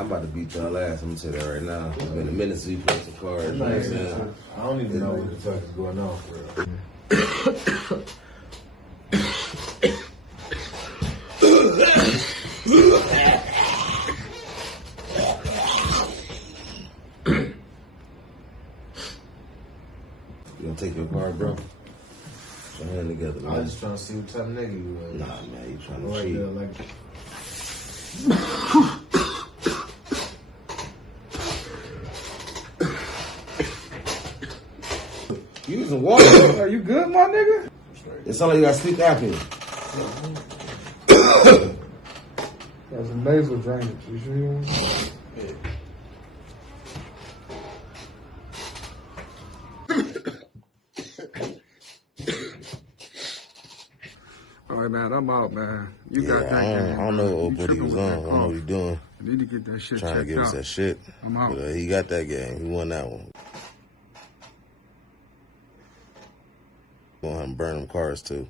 I'm about to beat y'all ass. I'm gonna say that right now. It's been a minute since we played some cards. You know what I'm saying? I don't even know what the fuck is going on for real. You gonna take your card, bro? Put your hand together, man. I was just trying to see what type of nigga you was. Nah, man, you trying to Right cheat. there, like... You using water? Are you good, my nigga? It sound like you got sleep apnea. Got some nasal drainage. You sure you want? Yeah. All right, man, I'm out, man. You got that I game. don't know You what he was on. I don't know what he doing. I need to get that shit Trying to checked give us out. that shit. I'm out. But he got that game. He won that one. Gonna have him burn them cars too.